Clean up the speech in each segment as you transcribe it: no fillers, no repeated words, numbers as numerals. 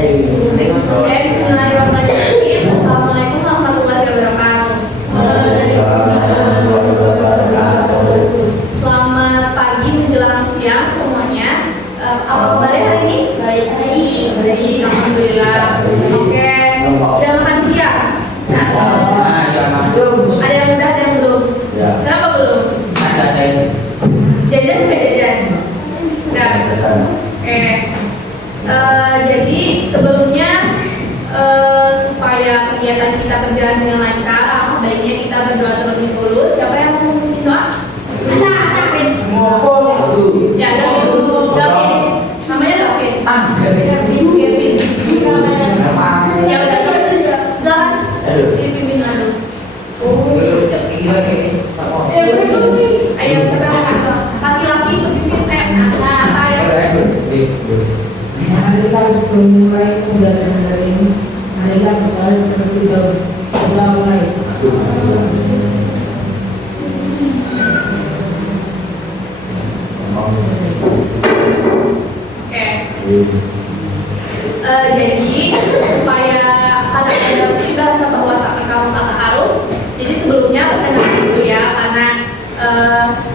Bismillahirrahmanirrahim. Assalamualaikum warahmatullahi wabarakatuh. Selamat pagi menjelang siang semuanya. Apa kabarnya hari ini? Baik. Alhamdulillah. Oke. Sudah makan siang? Nah, ada yang udah, ada yang belum? Kenapa belum? Jajan nggak jajan? Udah. Oke. Jadi sebelumnya supaya kegiatan kita berjalan dengan lancar, baiknya kita berdoa terlebih dahulu. Siapa yang mau memimpin doa? Ya, Gavin. Namanya Gavin. Gavin. Ya udah, jangan dipimpin dulu. Ayo, laki-laki pemimpin kata ya. Hari kita sebelum mulai pembelajaran hari ini, hari kita berdoa terlebih dahulu. Kita mulai. Oke. Jadi supaya karena ada bahasa bahwa tak terkamu kata aruf. Jadi sebelumnya perkenalan dulu ya, karena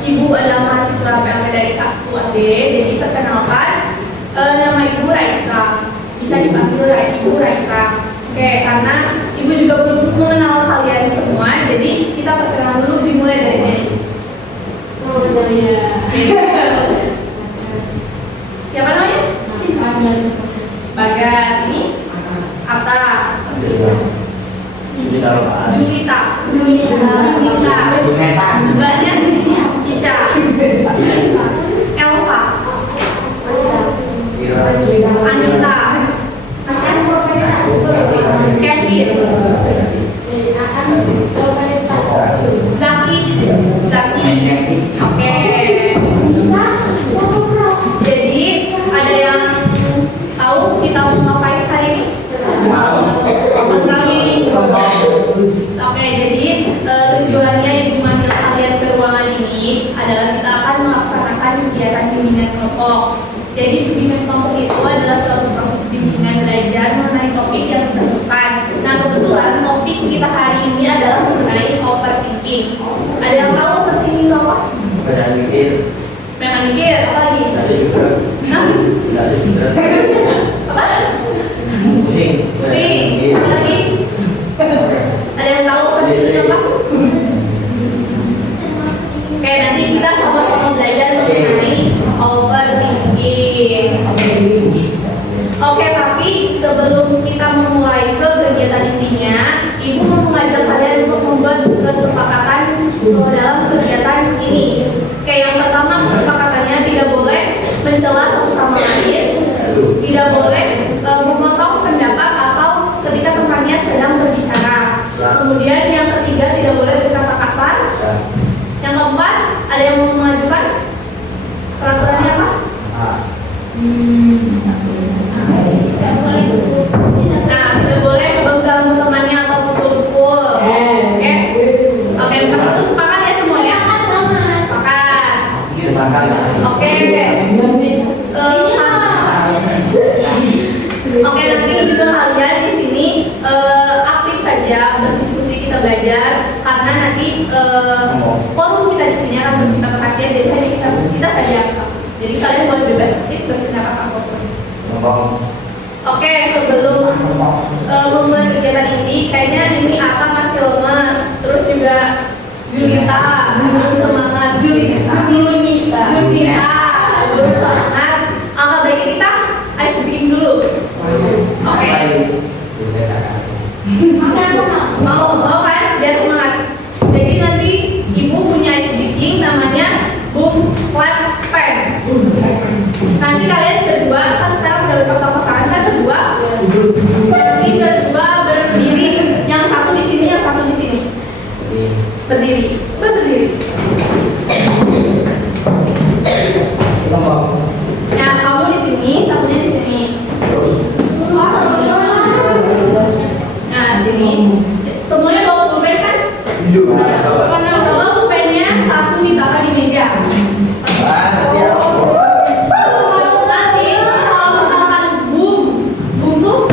ibu adalah mahasiswa PLT dari KUAD. Jadi perkenalkan. Nama Ibu Raisa, bisa dipanggil Ibu Raisa. Oke, karena Ibu juga belum mengenal kalian semua, jadi kita perkenalan dulu, dimulai dari sini. Siapa namanya? Bagas. Ini Atta. Julita. Mbaknya Ica. Elsa. Anita, Kevin, Zaki. Oke. Jadi ada yang tahu kita mau ngapain hari ini? Oke, jadi tujuannya Ibu manggil kalian ke ruangan ini adalah kita akan melaksanakan kegiatan bimbingan kelompok. Jadi bimbingan kelompok itu adalah suatu proses bimbingan belajar mengenai topik yang ditentukan. Nah, kebetulan topik kita hari ini adalah mengenai overthinking. Ada yang tahu overthinking itu apa? Banyak mikir, apa lagi? Nah? Apa? Pusing. Apa lagi? Ada yang tahu overthinking itu apa? Oke, nanti kita sama-sama belajar mengenai overthinking. Oke, tapi sebelum kita memulai ke kegiatan intinya, Ibu mau mengajak kalian untuk membuat kesepakatan dalam kegiatan ini. Oke, yang pertama kesepakatannya tidak boleh mencela satu sama lain, tidak boleh memotong pendapat atau ketika temannya sedang berbicara. Kemudian yang ketiga tidak boleh berkata kasar. Yang keempat, ada yang mau mengajukan peraturannya apa? Nah, tidak boleh mengganggu temannya atau pukul-pukul. Oke, itu sepakat ya semuanya? Sepakat. Oke. Oke, nanti juga kalian di sini aktif saja berdiskusi, kita belajar karena nanti forum kita di sini akan bersifat rahasia, jadi hanya kita saja. Jadi kalian boleh bebas aktif berpendapat apapun. Oke, sebelum memulai kegiatan ini, kayaknya ini Atta masih lemas, terus juga Julita belum semangat, Julita belum semangat. Angka baik kita ice breaking dulu. Oke. Mau kan? Biar semangat. Jadi nanti Ibu punya ice breaking namanya boom clap pen. Nanti kalian berdua kan sekarang udah berpasang-pasangan kan berdua. Nanti berdua berdiri, yang satu di sini, yang satu di sini. Berdiri. Nah, kamu di sini, satunya di sini. Nah, sini. Semuanya bawa pulpen kan? Bawa pulpennya satu ditaruh di meja. Nanti kalau misalkan boom tuh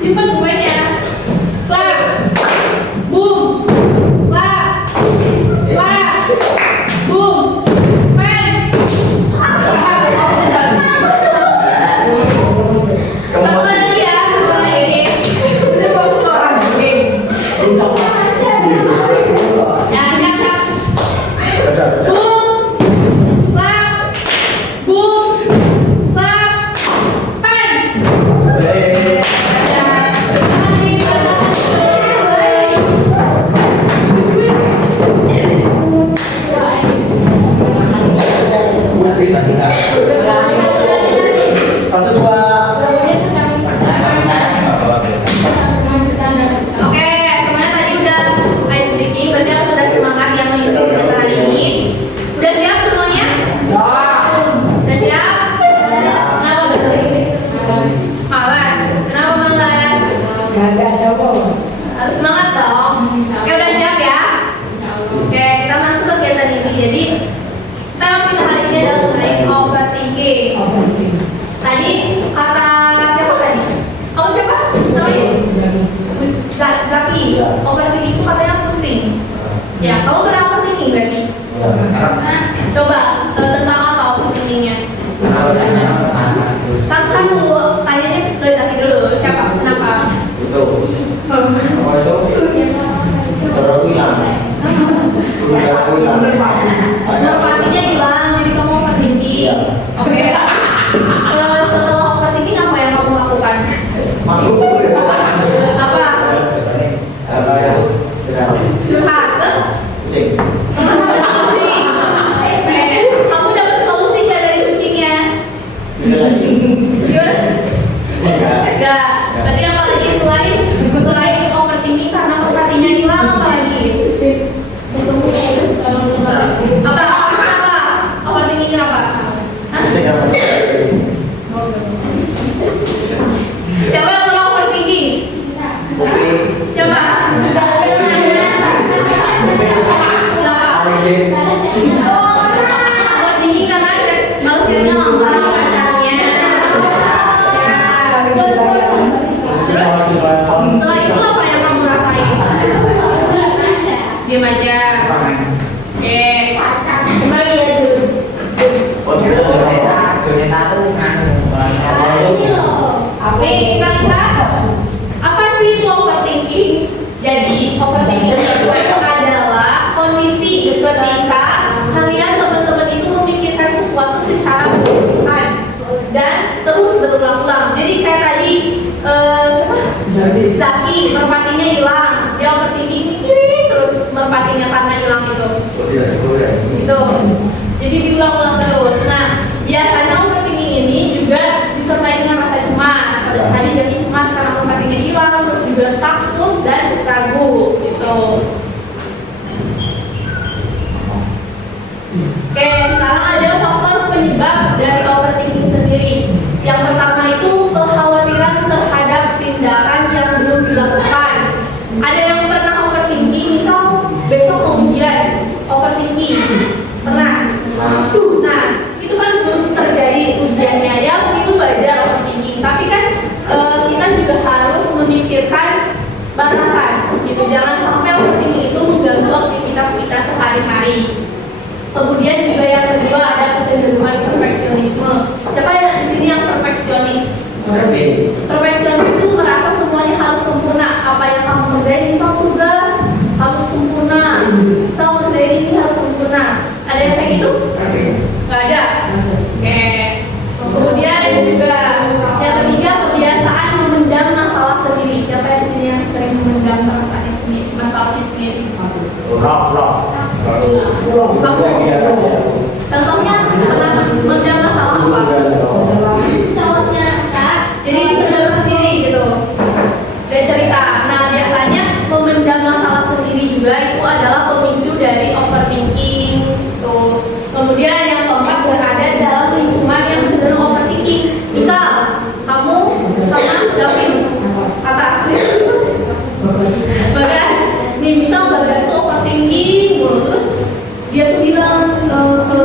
Simpan bunganya. Clap. Boom. Clap. Clap. Boom. Pen. Satu lagi ya, satu lagi. Ya, siap. Boom. Clap. Boom. Clap. Pen. Satu dua. Oke, semuanya tadi udah ice breaking, berarti aku sudah semangat yang mengikuti kegiatan hari ini. Udah siap semuanya? Udah siap? Kenapa berhenti? Malas. Kenapa malas? Harus semangat dong. Oke, udah siap ya? Oke, kita masuk ke kegiatan ini. Jadi, tema kita hari ini adalah mengenai overthinking. Tadi kata siapa tadi? Kamu siapa? Namanya? Zaki. Overthinking itu katanya pusing. Ya, kamu pernah overthinking berarti? Coba tentang apa overthinkingnya? Satu-satu tanyanya ke Zaki dulu. Siapa? Kenapa? Itu. Terlalu hilang. Merpatinya hilang, jadi kamu overthinking. Oke. Setelah overthinking apa yang kamu lakukan? Apa? Curhat. Cek. Kucing. Kamu dapat solusi nggak dari kucingnya? Enggak. Berarti apa lagi selain overthinking karena merpatinya hilang apa lagi? Apa? Overthinking apa? Hah? Siapa yang pernah overthinking? Siapa? Overthinking karena balas chatnya lambat pacarnya. Terus setelah itu apa yang kamu rasain? Diam aja. Oke. Kembali ya tuh. Ini loh. Nih kita lihat apa sih itu overthinking? Jadi overthinking itu adalah kondisi ketika kalian teman-teman itu memikirkan sesuatu secara berlebihan dan terus berulang-ulang. Jadi kayak tadi Zaki merpatinya hilang, dia overthinking mikirin terus merpatinya karena hilang itu. Gitu. Jadi diulang-ulang terus. Nah, biasanya overthinking ini juga disertai dengan rasa cemas. Tadi jadi cemas karena merpatinya hilang, terus juga takut dan ragu gitu. Oke, sekarang ada faktor penyebab dari overthinking sendiri. Yang pertama itu kekhawatiran terhadap tindakan yang belum dilakukan. Ada yang pernah overthinking, misal besok mau ujian, overthinking. Pernah? Nah, itu kan belum terjadi ujiannya. Ya, meskipun wajar overthinking, tapi kan kita juga harus memikirkan batasan. Gitu, jangan sampai overthinking itu mengganggu aktivitas kita sehari-hari. Kemudian juga yang kedua ada kecenderungan perfeksionisme. Siapa yang di sini yang perfeksionis? Perfeksionis itu merasa semuanya harus sempurna. Apa yang kamu kerjain, misal tugas harus sempurna, misal kerjain ini harus sempurna. Ada yang kayak gitu? Gak ada. Oke. Kemudian juga yang ketiga kebiasaan memendam masalah sendiri. Siapa yang di sini yang sering memendam perasaannya sendiri, masalahnya sendiri? Contohnya pernah memendam masalah apa? Contohnya jadi memendam sendiri gitu. Dan cerita. Nah, biasanya memendam masalah sendiri juga itu adalah pemicu dari overthinking. Tuh. Kemudian yang keempat berada dalam lingkungan yang cenderung overthinking. Misal kamu sama Gavin kata Bagas, nih misal Bagas tuh overthinking mulu, terus dia tuh bilang ke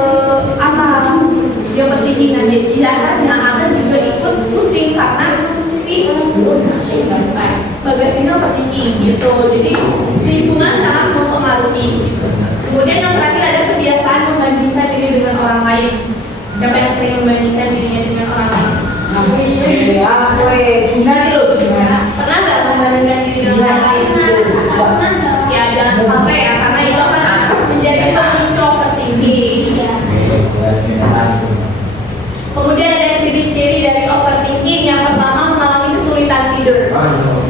overthinking. Nah, biasanya ada juga ikut pusing karena si bagas ini overthinking gitu. Jadi lingkungan sangat mempengaruhi gitu. Kemudian yang terakhir ada kebiasaan membandingkan diri dengan orang lain. Siapa yang sering membandingkan dirinya dengan orang lain? Pernah nggak membandingkan diri dengan orang lain? Ya jangan sampai ya, karena itu akan menjadi pemicu overthinking. Kemudian ada ciri-ciri dari overthinking. Yang pertama, mengalami kesulitan tidur.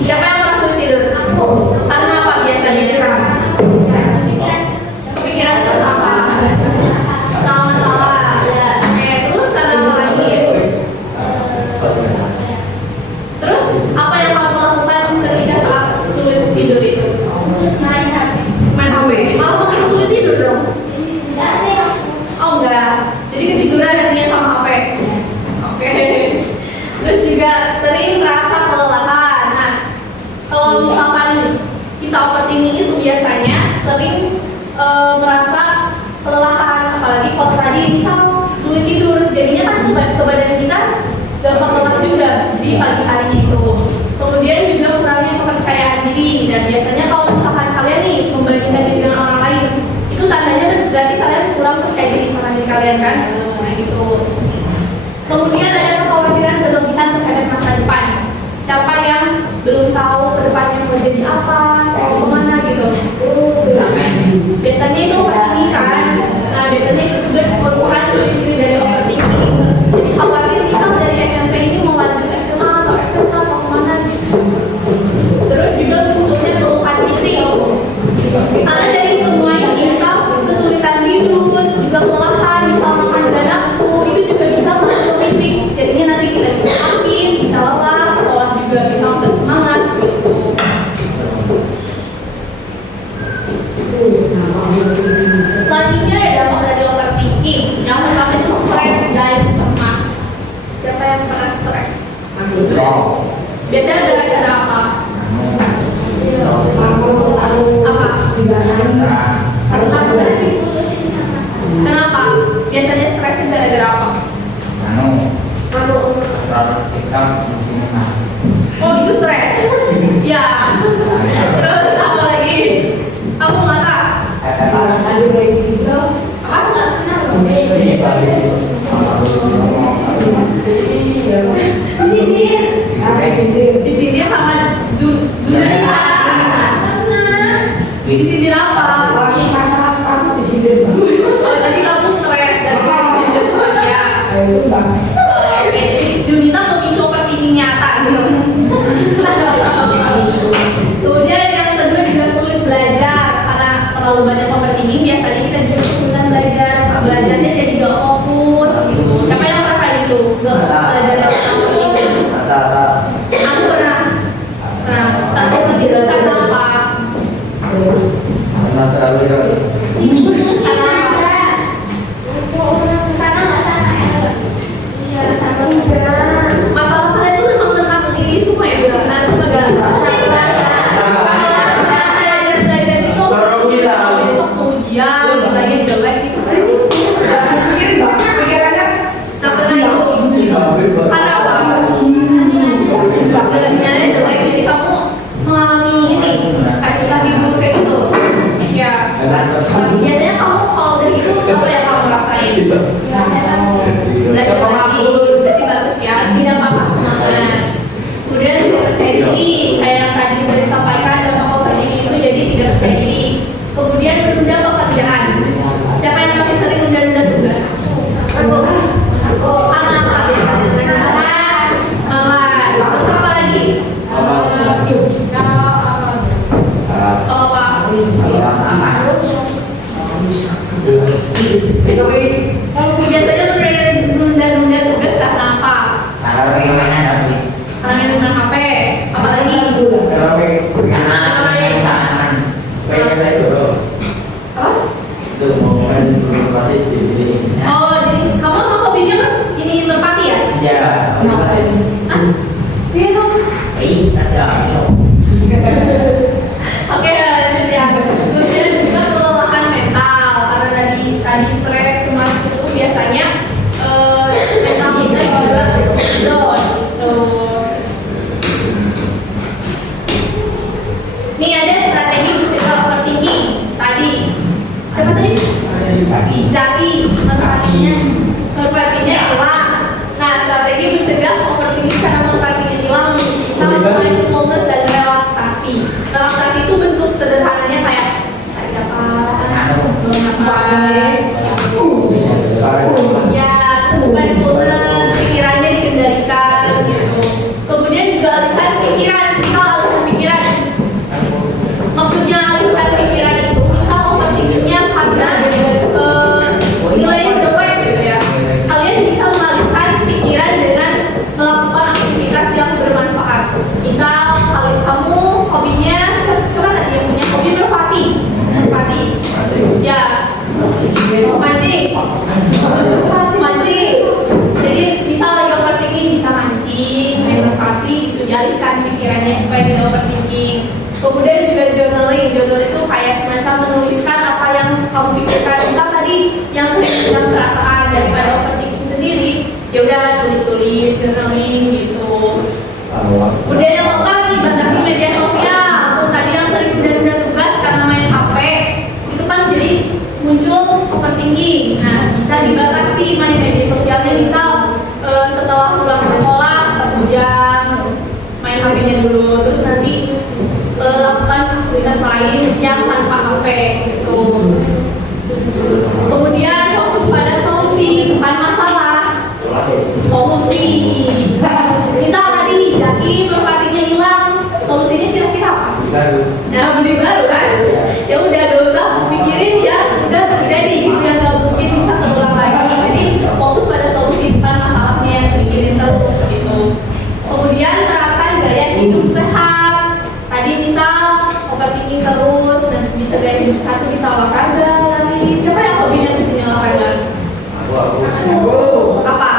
Siapa yang pernah sulit tidur? Karena apa biasanya? Kepikiran terus apa? Sama masalah. Oke, terus karena apa lagi? Terus apa yang kamu lakukan ketika saat sulit tidur itu? Main HP. Malah makin sulit tidur dong. Oh enggak. Jadi ketiduran nantinya sama HP. Oke. Terus juga sering merasa kelelahan. Nah, kalau misalkan kita overthinking itu biasanya sering merasa kelelahan, apalagi kalau tadi misal sulit tidur, jadinya kan ke badan kita gampang lelah juga di pagi hari itu. Kemudian juga kurangnya kepercayaan diri, dan biasanya kalau misalkan kalian nih membandingkan diri dengan orang lain, itu tandanya berarti kalian kurang percaya diri sama diri kalian kan? Nah gitu. Kemudian ada kekhawatiran berlebihan terhadap masa depan. Siapa yang belum tahu ke depannya mau jadi apa, mau kemana gitu. Biasanya itu overthinking kan. Nah biasanya itu juga merupakan ciri-ciri dari overthinking. Jadi khawatir misal dari SMP ini mau lanjut SMA atau SMK atau kemana gitu. Terus juga munculnya keluhan fisik. Karena dari semua ini misal kesulitan tidur, juga kelelahan, misal makan gak nafsu, itu juga bisa masuk fisik. Jadinya nanti kita bisa sakit, bisa lelah, sekolah juga bisa makin semangat gitu. Selanjutnya ada dampak dari overthinking. Yang pertama itu stres dan cemas. Siapa yang pernah stres? Biasanya gara-gara apa? Apa? Kenapa? Biasanya stresnya gara-gara apa? Oh itu stres? Ya. Terus apa lagi? Kamu marah? Apa enggak kenal? Di sini sama Junita. Di sini apa? Oh jadi kamu stres dan disindir ya? Oke, jadi Junita pemicu overthinking nyata gitu. Kemudian yang kedua juga sulit belajar karena terlalu banyak overthinking. Biasanya kita juga kesulitan belajar, belajarnya jadi gak fokus gitu. Siapa yang pernah kayak gitu? Gak belajar yang overthinking? Aku pernah. Nah, tapi karena apa? mindfulness, pikirannya dikendalikan gitu. Kemudian juga alihkan pikiran, misal alihkan pikiran. Maksudnya alihkan pikiran itu misal overthinkingnya karena nilainya jelek gitu ya. Kalian bisa mengalihkan pikiran dengan melakukan aktivitas yang bermanfaat. Misal kamu hobinya siapa tadi yang punya hobi merpati? Merpati. Ya. Mancing. Jadi misal lagi overthinking bisa mancing, main merpati, itu dialihkan pikirannya supaya tidak overthinking. Kemudian juga journaling. Journal itu kayak semacam menuliskan apa yang kamu pikirkan. Misal tadi yang sering dengan perasaan daripada overthinking sendiri, ya udah tulis-tulis, journaling gitu. Kemudian yang keempat, dibatasi media sosial. Tadi yang sering tunda-tunda tugas karena main HP, itu kan jadi muncul overthinking. Nah, bisa dibatasi main media sosialnya, misal setelah pulang sekolah 1 jam main HP-nya dulu, terus nanti lakukan aktivitas lain yang tanpa HP gitu. Kemudian fokus pada solusi, bukan masalah. Solusi. Misal tadi Jaki merpatinya hilang, solusinya kira-kira apa? Nah, beli baru kan? Ya udah gak usah pikirin ya, udah terjadi gitu yang gak mungkin bisa terulang lagi. Jadi fokus pada solusi, bukan masalahnya yang pikirin terus gitu. Kemudian terapkan gaya hidup sehat. Tadi misal overthinking terus, dan bisa gaya hidup sehat itu bisa olahraga lagi. Siapa yang hobinya di sini olahraga? Aku. Apa?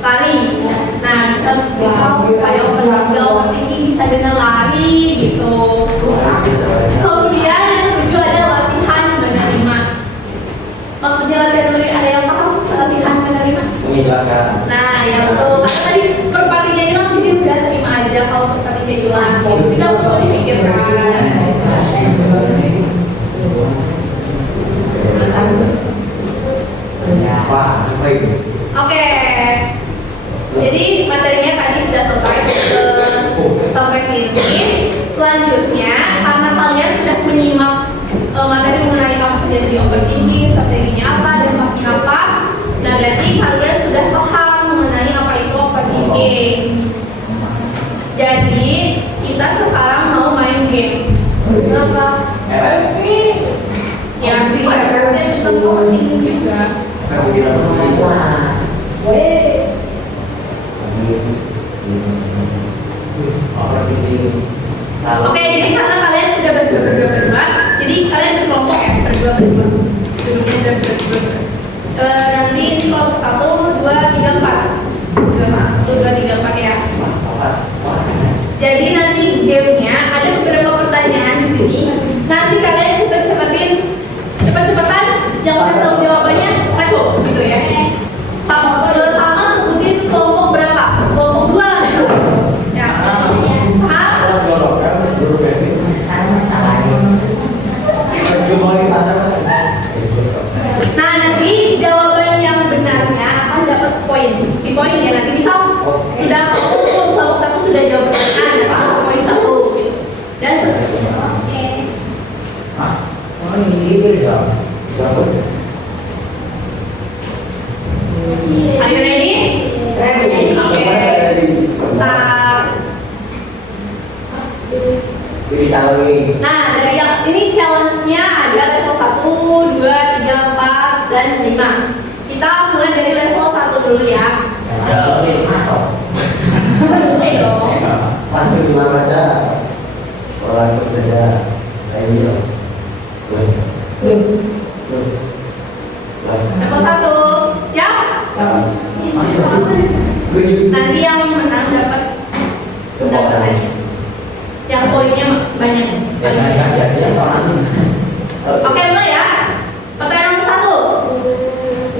Lari. Nah, bisa supaya overthinking bisa dengan lari gitu. Kemudian yang ketujuh ada latihan menerima. Maksudnya latihan menerima, ada yang paham latihan menerima? Mengiyakan. Nah, yang betul. Karena tadi merpatinya hilang, jadi udah terima aja kalau merpatinya hilang. Tidak perlu dipikirkan. Oke. Jadi materinya tadi sudah selesai sampai sini. Selanjutnya, karena kalian sudah menyimak materi mengenai kamu sendiri di overthinking, strateginya apa, dampaknya apa. Nah, berarti kalian sudah paham mengenai apa itu overthinking. Jadi, kita sekarang mau main game. Apa? Ya, kita overthinking juga. Oke, jadi karena kalian sudah berdua, jadi kalian berkelompok ya, berdua. Duduknya sudah berdua. Nanti ini kelompok 1, 2, 3, 4. 1, 2, 3, 4 ya. Jadi nanti gamenya ada beberapa pertanyaan di sini. Nanti kalian cepet-cepetan, yang udah tahu jawabannya, masuk gitu ya. Sama sebutin kelompok berapa? Kelompok 2 ya. Nah, nanti jawaban yang benarnya akan dapat poin. Di poin ya, nanti misal sudah kelompok 1 sudah jawab benar, dapat poin 1 gitu. Dan seterusnya. Oke. Are you ready? Oke. Start. Nah, dari yang ini challenge-nya ada level 1, 2, 3, 4, dan 5. Kita mulai dari level 1 dulu ya. Langsung di mana aja? Orang berbeda. Ayo. Level 1. Siap? Nanti yang menang dapat hadiah. Yang poinnya banyak. Oke, mulai ya. Pertanyaan nomor 1.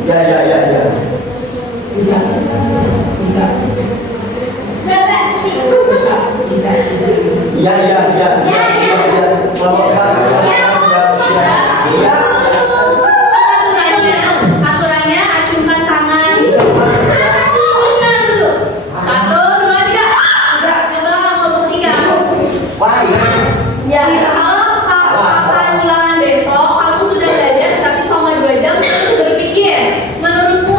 Ya. Aturannya acungkan tangan. Benar dulu. 1, 2, 3. Yang belakang kelompok 3. Ya, kalau akan ulangan besok, kamu sudah belajar tapi selama 2 jam terus berpikir menurut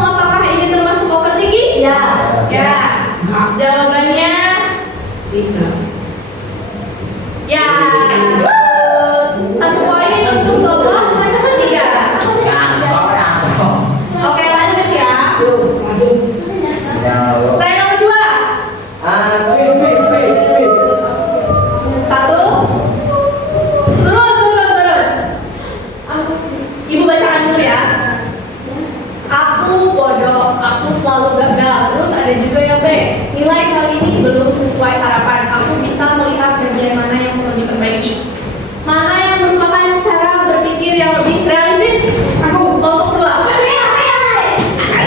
Nilai kali ini belum sesuai harapan. Aku bisa melihat bagian mana yang perlu diperbaiki. Mana yang merupakan cara berpikir yang lebih realistis? Aku kelompok kedua.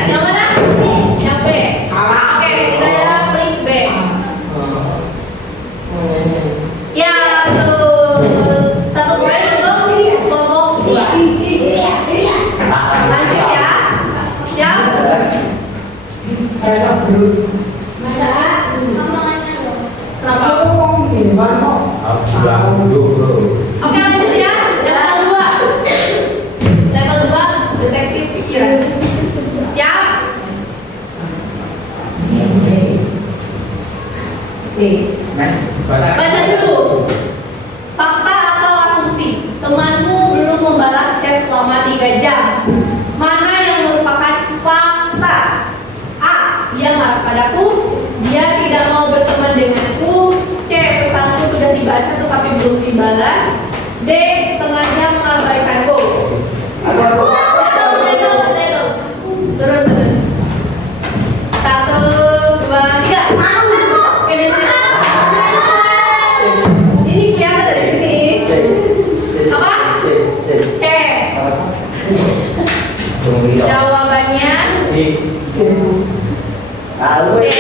Yang mana? Yang B. Oke, kita ya klik B. Ya, betul. Satu poin untuk kelompok dua. Lanjut ya. Siap? Saya dulu. Masa? Kenapa? Aku ngomong di luar kok. Oke, lanjut ya. Level 2. Level 2, detektif pikiran. Siap? Baca dulu. Fakta atau asumsi? Temanmu belum membalas chat selama 3 jam. Mana yang merupakan fakta? A. Dia marah padaku. Dia tidak mau berteman denganku. C. Pesanku sudah dibaca tetapi belum dibalas. D. Sengaja mengabaikanku. Turun. 1, 2, 3. Ini kelihatan dari sini. Apa? C. Jawabannya C. Oke,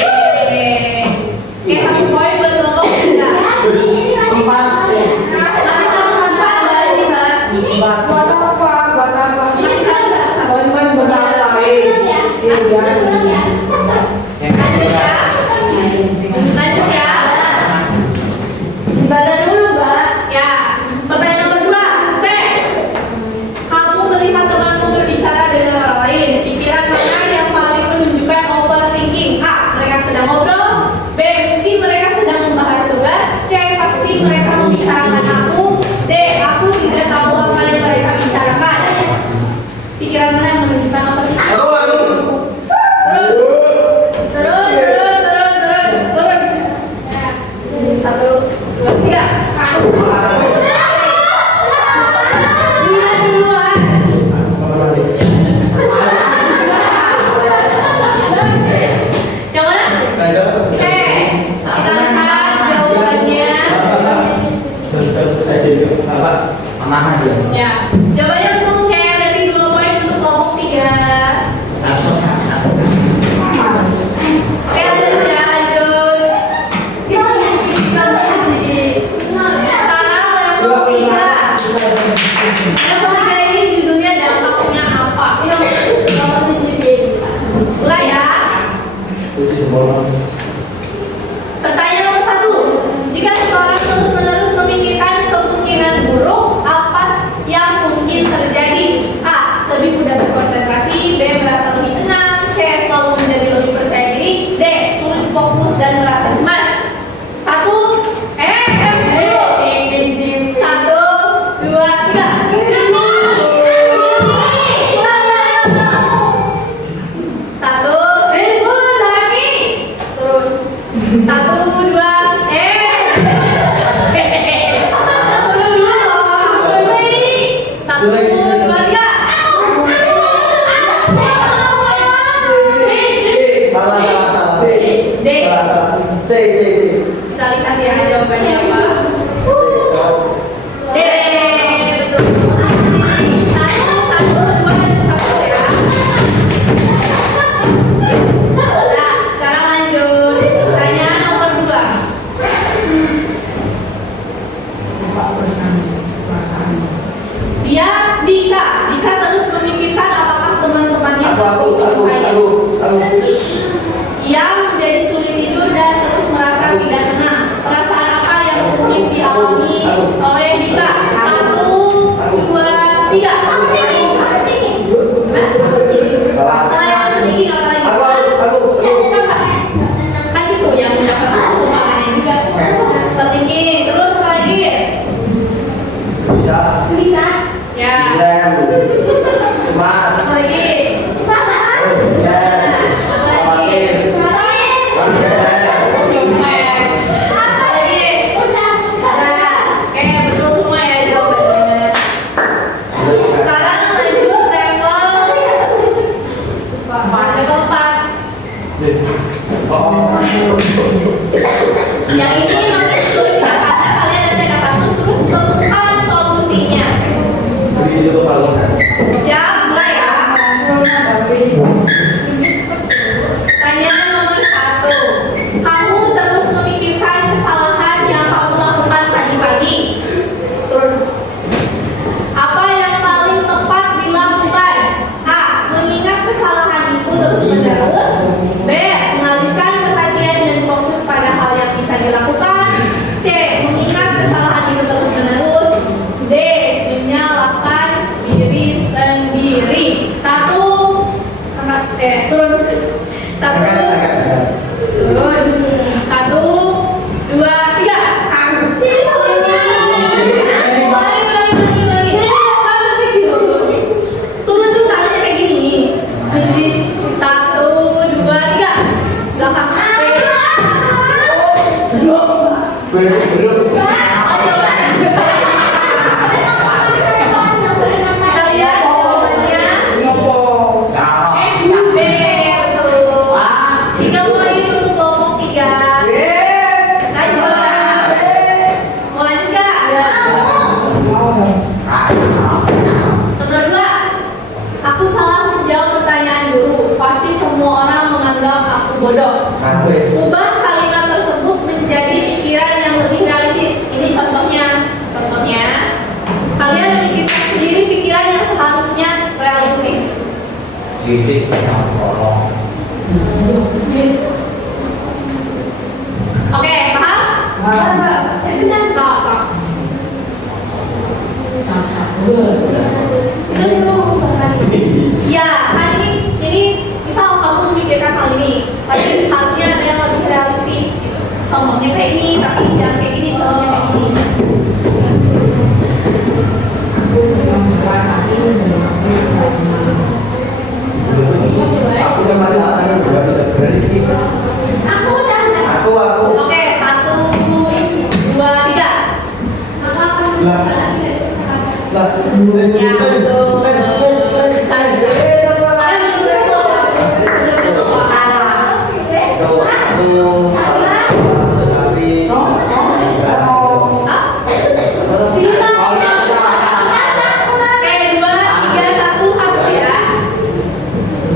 1 poin buat kelompok kita. Masih satu-satu lagi, Mbak. Buat apa? Buat apa? Masih satu-satu. Poin-poin buat apa? Lanjut ya. Baca dulu, Mbak. Ya. Pertanyaan nomor 2. C. Kamu melihat temanmu berbicara dengan orang lain. Pikiran mana yang paling menunjukkan overthinking? A. Mereka sedang ngobrol. B. Mungkin mereka sedang membahas tugas. C. Pasti mereka membicarakan aku. D. Aku tidak tahu apa yang mereka bicarakan. Pikiran mana yang menunjukkan overthinking? Turun. 1, 2, 3. Dia duluan. Yang mana? C. Kita lihat jawabannya. Ya. Jawabannya untuk C. Berarti 2 poin untuk kelompok 3. Oke, lanjut ya, lanjut. Sekarang level 3. Level 3 ini judulnya dampaknya apa? Mulai ya. Pertanyaan nomor 1. Jika seseorang terus-menerus memikirkan kemungkinan buruk, apa yang mungkin terjadi? A. Lebih mudah berkonsentrasi. B. Merasa lebih tenang. C. Selalu menjadi lebih percaya diri. D. Sulit fokus dan merasa cemas. 1, 2, 3. Satu, turun. 1, 2, turun dulu dong. 1, 2, 3. D. Kita lihat ya jawabannya apa. D. Betul. 1, 2, 1 ya. Nah, sekarang lanjut. Pertanyaan nomor 2. Dika terus memikirkan apakah teman-temannya ia menjadi sulit tidur dan terus merasa tidak tenang. Perasaan apa yang mungkin dialami oleh Dika? 1, 2, 3. Selain overthinking apa lagi? Kan gitu yang mendapat makannya juga. Overthinking. Terus apa lagi? Bisa. Ya. Cemas. Apa lagi? Level 4. Yang ini makin sulit karena kalian ada kasus terus temukan solusinya. Jawab mulai ya. Pertanyaan nomor 1. Kamu terus memikirkan kesalahan yang kamu lakukan tadi pagi. Apa yang paling tepat dilakukan? A. Mengingat kesalahan itu terus-menerus. B. Mengalihkan perhatian dan fokus pada hal yang bisa dilakukan. C. Mengingat kesalahan itu terus-menerus. D. Menyalahkan diri sendiri. Turun. Turun. 1, 2, 3. Turun tuh tangannya kayak gini. 1, 2, 3. Belakang. Kita lihat jawabannya. B, betul. 3 mulai untuk kelompok 3. Lanjut. Mau lanjut nggak? Nomor 2. Aku salah menjawab pertanyaan guru. Pasti semua orang menganggap aku bodoh. Ubah kalimat tersebut menjadi pikiran yang lebih realistis. Ini contohnya. Kalian memikirkan sendiri pikiran yang seharusnya realistis. Oke, paham? Sok. Itu semua ngomong lagi. Ya, kan ini misal kamu memikirkan hal ini, tapi harusnya ada yang lebih realistis gitu. Contohnya kayak ini, tapi jangan kayak gini, contohnya kayak gini. Aku udah masalah kan udah berarti. Aku udah. Aku. Oke, 1, 2, 3. Aku akan mencoba lagi dari sekarang. Lah, Ya, betul. Saja. Ada menurut salah. Hah? Oke, 2, 3, 1, 1 ya.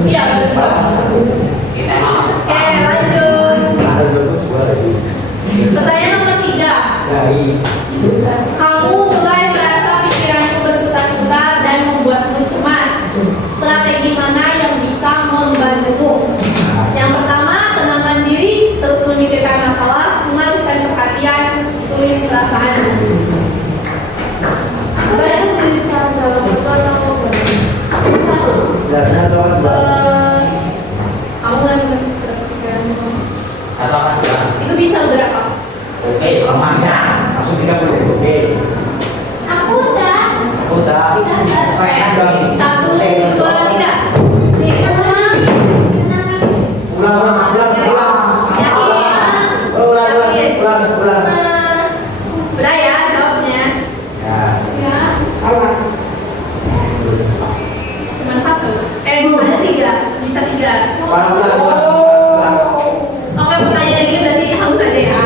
Iya, betul. Oke, lanjut. Pertanyaan nomor 3. Kamu mulai merasa pikiranmu berputar-putar dan membuatmu cemas. Strategi mana yang bisa membantumu? Yang pertama, tenangkan diri, terus memikirkan masalah, mengalihkan perhatian, tulis perasaan. Apa itu tulisan dalam bentuk satu? Kamu lagi berpikiranmu. Itu bisa berapa? Langsung 30. Aku udah. Udah. 1, 2, 3. Ulang. Udah ya jawabnya. Ya. Cuma 1. Ada 3. Bisa 3. Oke, pertanyaan ini berarti haus aja ya.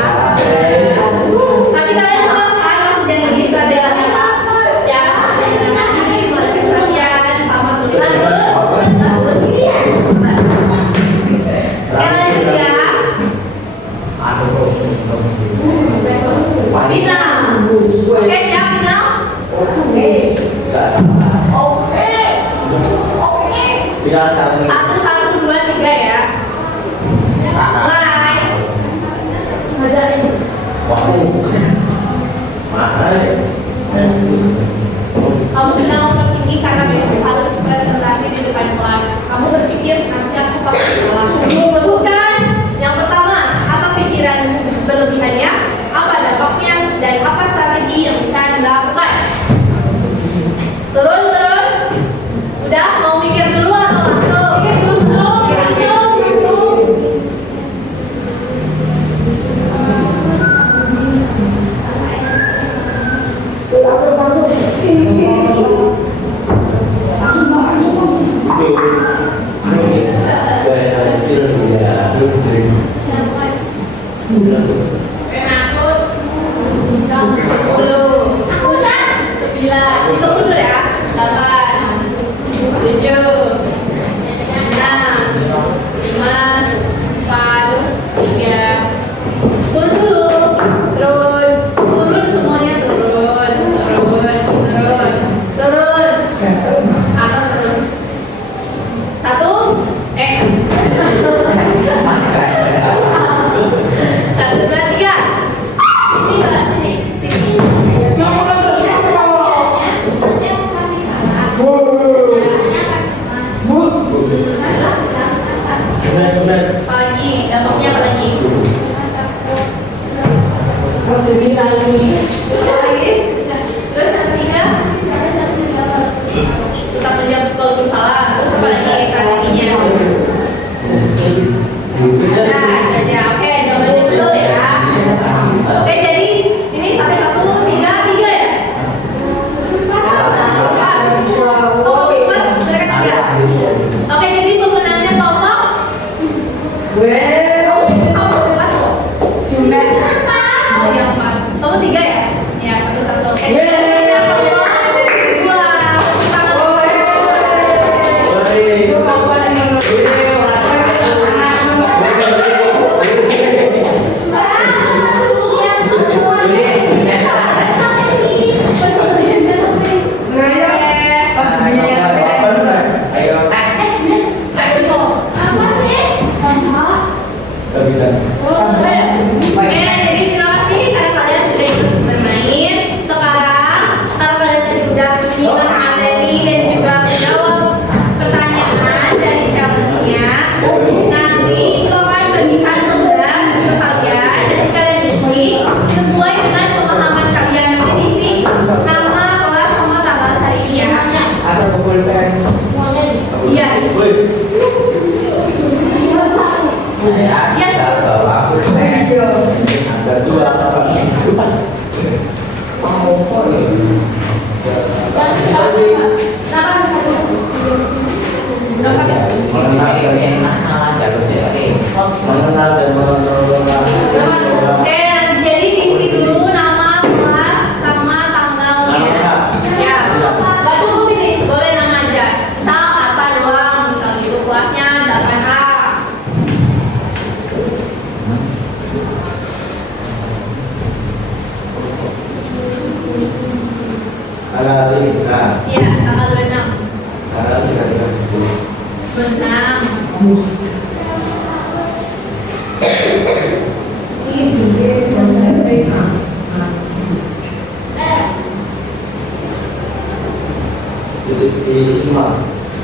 Tapi kalian semua kan maksudnya ini strategi apa? Ya, ini mulai perhatian sama tulisan. Oke, lanjut ya. Final. Oke, siap final? Bilang 1, 1, 2, 3 ya.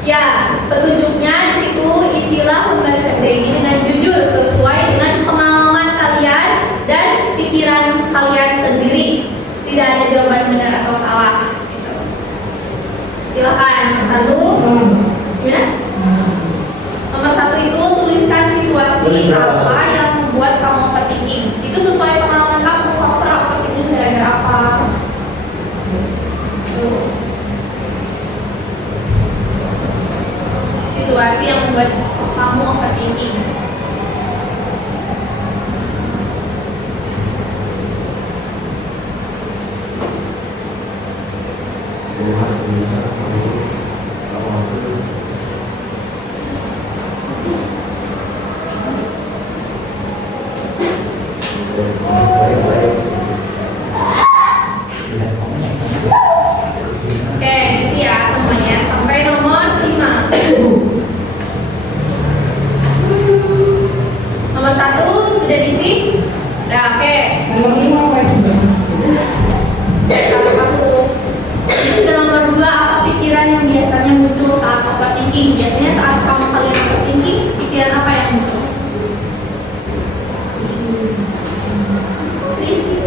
Ya, petunjuknya di situ isilah lembar kerja ini dengan jujur sesuai dengan pengalaman kalian dan pikiran kalian sendiri. Tidak ada jawaban benar atau salah. Gitu. Silakan satu, ya. Nomor satu itu tuliskan situasi apa yang membuat kamu overthinking. Itu sesuai pengalaman kamu. Kamu pernah overthinking gara-gara apa? Situasi yang membuat kamu overthinking. Oke, isi ya semuanya sampai nomor 5. Nomor 1 sudah diisi? Udah, oke. Kalau kamu ke nomor 2, apa pikiran yang biasanya muncul saat overthinking? Biasanya saat kalian overthinking, pikiran apa yang muncul? Diisi.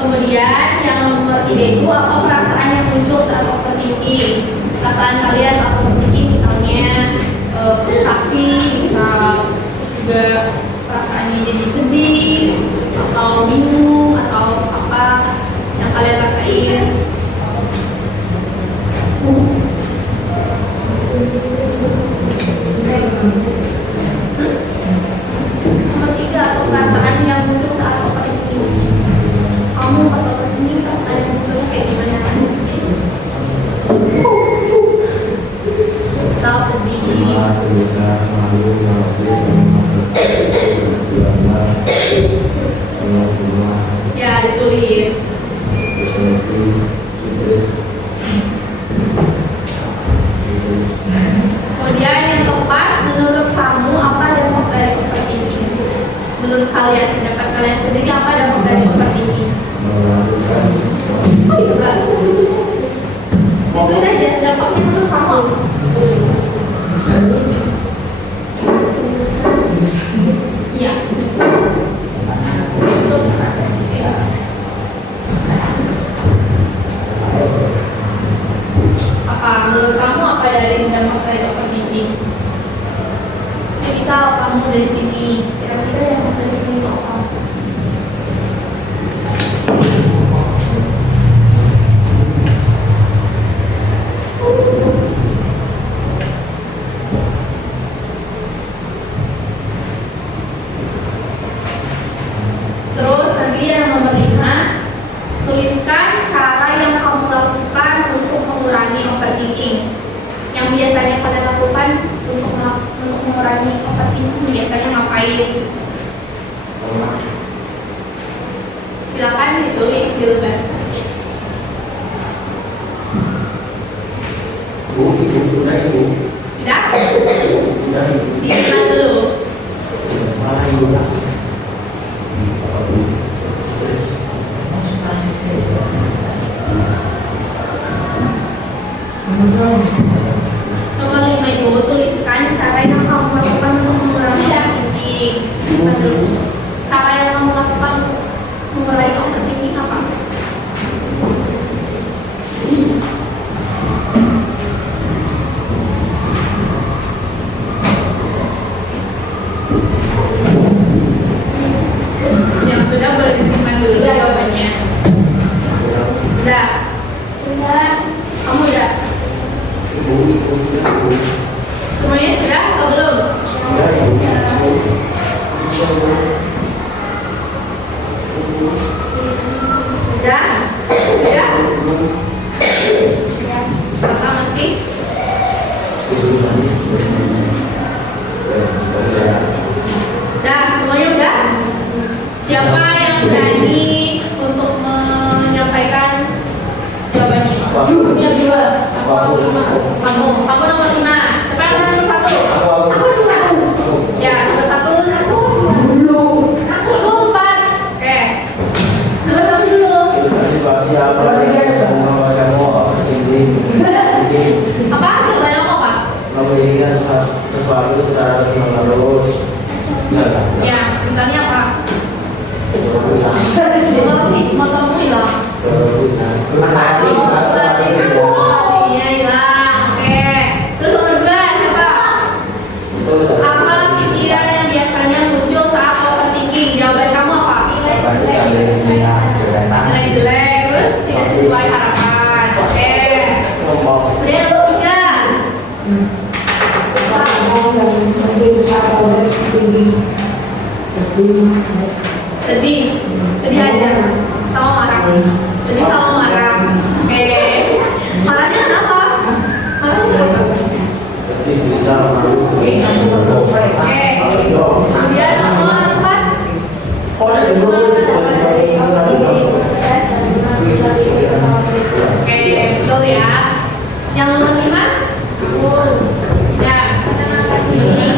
Kemudian yang nomor 3 itu apa perasaan yang muncul saat overthinking? Perasaan kalian saat overthinking misalnya frustasi, bisa juga perasaannya jadi sedih atau bingung atau apa yang kalian rasain? ditulis. Kemudian yang keempat, menurut kamu apa dampak dari overthinking? Menurut kalian, pendapat kalian sendiri apa dampak dari overthinking? Oh iya, Mbak. Itu saja dampaknya menurut kamu. Iya. Apa menurut kamu apa dari dampak dari overthinking? Ya, misal kamu dari sini, kira-kira yang dari sini itu apa? Terus nanti yang nomor 5, tuliskan cara yang kamu lakukan untuk mengurangi overthinking. Yang biasanya kalian lakukan untuk mengurangi overthinking biasanya ngapain? Silakan ditulis di lembar. Tidak? Dikenal dulu. Nomor 5 itu tuliskan cara yang kamu lakukan untuk mengurangi overthinking. Cara yang kamu lakukan untuk mengurangi overthinking apa? Yang sudah boleh disimpan dulu jawabannya. Udah. Kamu udah? Semuanya sudah atau belum? Sudah? Sudah? Karena masih? Udah, semuanya udah? Siapa yang berani untuk menyampaikan jawabannya? Kamu nomor 5. Siapa yang nomor 1? Ya, nomor 1. Aku lupa. Oke. Nomor 1 dulu. Apa? Jawabannya apa? Ya, misalnya apa? Motormu hilang. Iya hilang. Oke. Terus nomor 2 siapa? Apa pikiran yang biasanya muncul saat overthinking? Jawaban kamu apa? Jelek-jelek. Terus tidak sesuai harapan. Oke. Kemudian nomor 3. Sedih. Sedih aja. Sama marah. Sedih sama marah. Oke. Marahnya kenapa? Marahnya kenapa? Oke. Kemudian nomor 4. Oke, betul ya. Yang nomor 5. Ya, kita angkat di sini.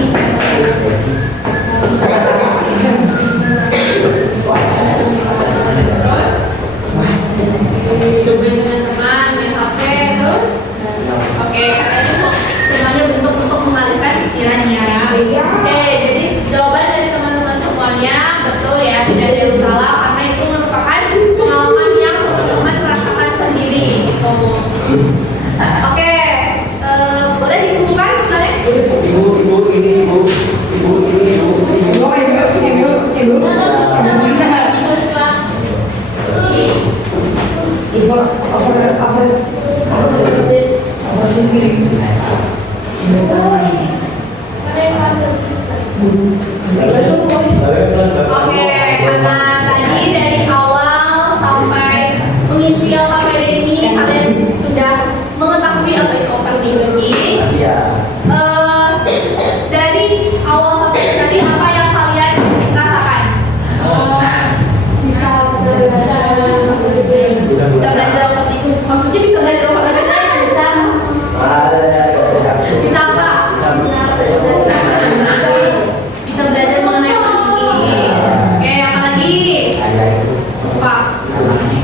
Terus Ayah itu. Lupa. Namanya.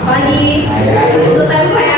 Apalagi? Ayah itu. Itu tempe.